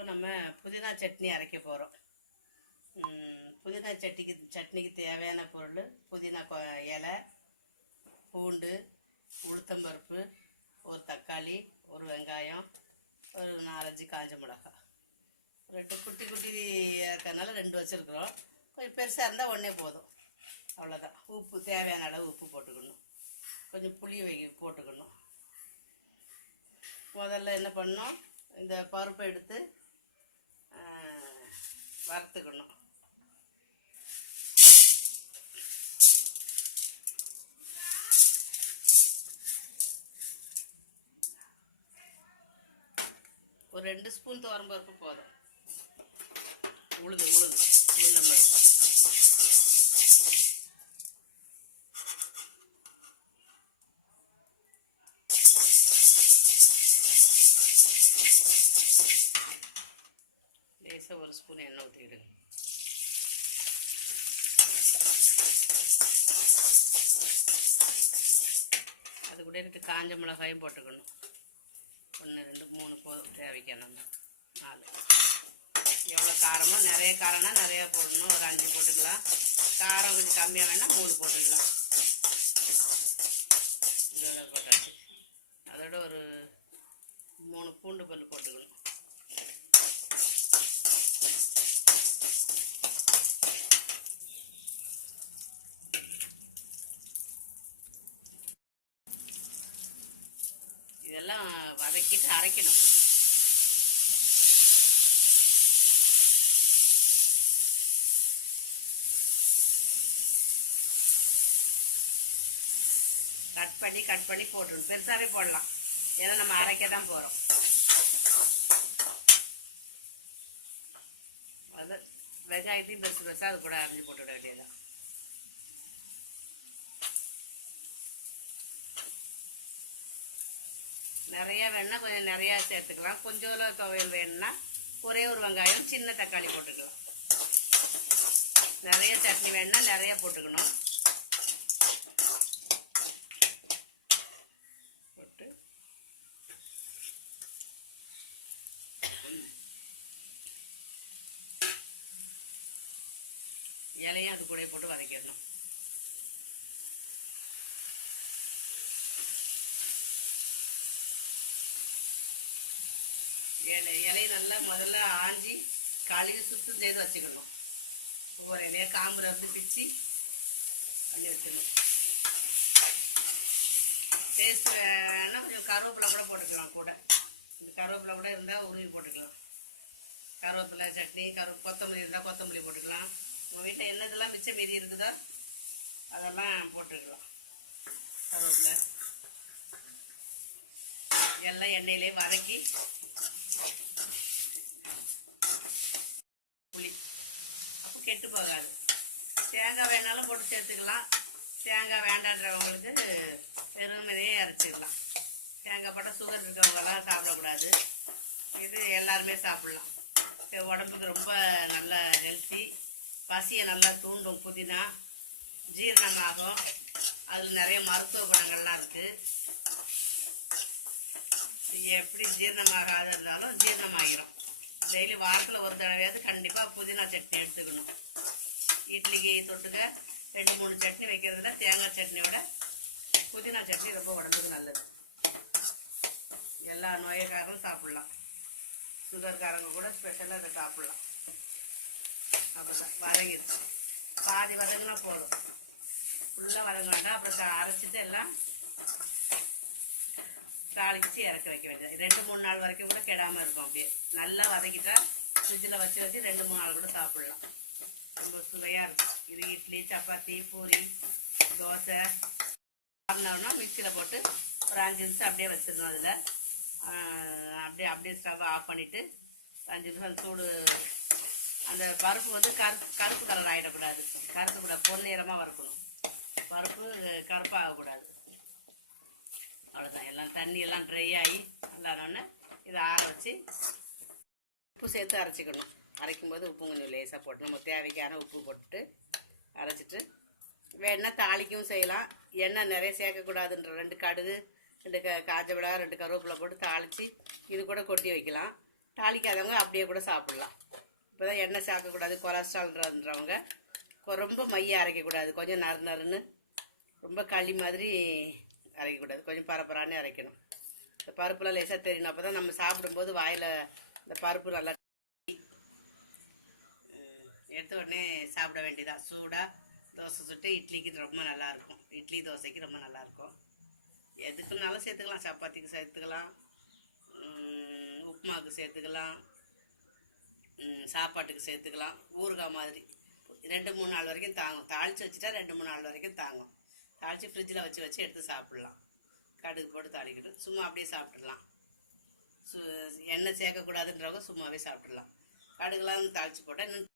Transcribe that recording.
இப்போ நம்ம புதினா சட்னி அரைக்க போகிறோம். புதினா சட்னிக்கு தேவையான பொருள் புதினா இலை, பூண்டு, உளுத்தம்பருப்பு, ஒரு தக்காளி, ஒரு வெங்காயம், ஒரு 4-5 காஞ்ச மிளகாய். 2 குட்டி குட்டி இருக்கிறதுனால 2 வச்சுருக்குறோம். கொஞ்சம் பெருசாக இருந்தால் ஒன்றே போதும். அவ்வளோதான். உப்பு தேவையான அளவு உப்பு போட்டுக்கணும். கொஞ்சம் புளி போட்டுக்கணும். முதல்ல என்ன பண்ணணும், இந்த பருப்பை எடுத்து வறுத்துக்கணும். ஒரு 2 ஸ்பூன் துவரம்பருப்பு போதும். உளுந்தம்பருப்பு லேசாக 1 ஸ்பூன் எண்ணெய் ஊற்றிக்கிடுங்க. அது கூட எனக்கு காஞ்ச மிளகாயும் போட்டுக்கணும். 1 2 3 போதும், தேவைக்கணும். 4. எவ்வளோ காரமோ, நிறைய காரம்னா நிறையா போடணும். ஒரு 5 போட்டுக்கலாம். காரம் கொஞ்சம் கம்மியாக வேணால் 3 போட்டுக்கலாம். இதோட போட்டாச்சு. அதோட ஒரு 3 பூண்டு பல் போட்டுக்கணும். இதெல்லாம் வதக்கிட்டு அரைக்கணும். கட் பண்ணி போட்டுடணும். பெருசாகவே போடலாம், ஏன்னா நம்ம அரைக்க தான் போகிறோம். அது வெங்காயத்தையும் பெருசாக அது கூட அரைஞ்சி போட்டு விட வேண்டியதான். நிறையா வேணுன்னா கொஞ்சம் நிறையா சேர்த்துக்கலாம். கொஞ்சம் துவையல் வேணும்னா ஒரே ஒரு வெங்காயம், சின்ன தக்காளி போட்டுக்கலாம். நிறைய சட்னி வேணுன்னா நிறையா போட்டுக்கணும். போட்டு இலையும் அது கூட போட்டு வதக்கிடணும். இலையை நல்லா முதல்ல ஆஞ்சி கழுவி சுத்தம் செய்து வச்சுக்கணும். ஒவ்வொரு இலையா காம்புல இருந்து பிச்சு பண்ணி வச்சிடணும். டேஸ்ட் வேணால் கொஞ்சம் கருவேப்பிலை கூட போட்டுக்கலாம். கூட இந்த கருவேப்பிலை கூட இருந்தால் உருவி போட்டுக்கலாம். கருவேப்பிலை சட்னி, கொத்தமல்லி இருந்தால் கொத்தமல்லி போட்டுக்கலாம். உங்கள் வீட்டில் என்னதெல்லாம் மிச்சம் மீதி இருக்குதோ அதெல்லாம் போட்டுக்கலாம். கருவேப்பிலை எல்லாம் எண்ணெயிலே வதக்கி புளி அப்போ கெட்டு போகாது. தேங்காய் வேணாலும் போட்டு சேர்த்துக்கலாம். தேங்காய் வேண்டான்றவங்களுக்கு வெறுமனையே அரைச்சிடலாம். தேங்காய் போட்டால் சுகர் இருக்கவங்கலாம் சாப்பிடக்கூடாது. இது எல்லாருமே சாப்பிட்லாம். உடம்புக்கு ரொம்ப நல்ல ஹெல்த்தி. பசியை நல்லா தூண்டும். புதினா ஜீரணமாகும். அதில் நிறைய மருத்துவ குணங்கள்லாம் இருக்குது. எப்படி ஜீரணமாகாத இருந்தாலும் ஜீரணமாகிடும். டெய்லி வாரத்தில் ஒரு தடவையாவது கண்டிப்பாக புதினா சட்னி எடுத்துக்கணும். இட்லிக்கு தொட்டுக்க 2-3 சட்னி வைக்கிறதுல தேங்காய் சட்னியோட புதினா சட்னி ரொம்ப உடம்புக்கு நல்லது. எல்லா நோயக்காரரும் சாப்பிட்லாம். சுகர்காரங்க கூட ஸ்பெஷலாக இதை சாப்பிட்லாம். அப்படிதான் வதங்கிடுச்சு. பாதி வதங்கினா போதும், ஃபுல்லாக வதங்க வேண்டாம். அப்புறம் அரைச்சிட்டு எல்லாம் தாளிச்சு இறக்க வைக்க வேண்டியது. 2-3 நாள் வரைக்கும் கூட கெடாமல் இருக்கும். அப்படியே நல்லா வதக்கிட்டா ஃப்ரிட்ஜில் வச்சு 2-3 நாள் கூட சாப்பிடலாம். ரொம்ப சுவையாக இருக்கும். இது இட்லி, சப்பாத்தி, பூரி, தோசை சாப்பிட்னோம்னா மிக்சியில் போட்டு ஒரு 5 நிமிஷம் அப்படியே வச்சிடணும். அதில் அப்படியே ஸ்டவ் ஆஃப் பண்ணிவிட்டு 5 நிமிஷம் சூடு. அந்த பருப்பு வந்து கருப்பு கலர் ஆகிடக்கூடாது. கருப்பு கூட பொன்னிறமாக வறுக்கணும். பருப்பு கருப்பாகக்கூடாது. அவ்வளோதான். எல்லாம் தண்ணி எல்லாம் ட்ரை ஆகி நல்லானோன்னு இதை ஆற வச்சு உப்பு சேர்த்து அரைச்சிக்கணும். அரைக்கும்போது உப்பு கொஞ்சம் லேசாக போட்டு நம்ம தேவைக்கான உப்பு போட்டுட்டு அரைச்சிட்டு வேணால் தாளிக்கவும் செய்யலாம். எண்ணெய் நிறைய சேர்க்கக்கூடாதுன்ற 2 கடுகு, 2 காஞ்ச மிளகாய், 2 கருவேப்பிலை போட்டு தாளித்து இது கூட கொட்டி வைக்கலாம். தாளிக்காதவங்க அப்படியே கூட சாப்பிட்லாம். இப்போ தான் எண்ணெய் சேர்க்கக்கூடாது கொலஸ்ட்ரால்ன்றவங்க ரொம்ப மைய அரைக்கக்கூடாது, கொஞ்சம் நறுன்னு ரொம்ப களி மாதிரி அரைக்கக்கூடாது, கொஞ்சம் பரப்பரானே அரைக்கணும். இந்த பருப்புலாம் லேசாக தெரியணும், அப்போ தான் நம்ம சாப்பிடும்போது வாயில் இந்த பருப்பு நல்லா எடுத்த உடனே சாப்பிட வேண்டியதான். சூடாக தோசை சுட்டு இட்லிக்கு ரொம்ப நல்லாயிருக்கும், இட்லி தோசைக்கு ரொம்ப நல்லாயிருக்கும். எதுக்குனாலும் சேர்த்துக்கலாம், சப்பாத்திக்கு சேர்த்துக்கலாம், உப்புமாவுக்கு சேர்த்துக்கலாம், சாப்பாட்டுக்கு சேர்த்துக்கலாம். ஊறுகாய் மாதிரி 2-3 நாள் வரைக்கும் தாங்கும். தாளித்து வச்சுட்டா 2-3 நாள் வரைக்கும் தாங்கும். தாளித்து ஃப்ரிட்ஜில் வச்சு எடுத்து சாப்பிட்லாம். கடுகு போட்டு தாளிக்கிட்டு சும்மா அப்படியே சாப்பிட்றலாம். எண்ணெய் சேர்க்கக்கூடாதுன்றவங்க சும்மாவே சாப்பிட்றலாம். கடுகுலாம் தாளித்து போட்டால் இன்னும்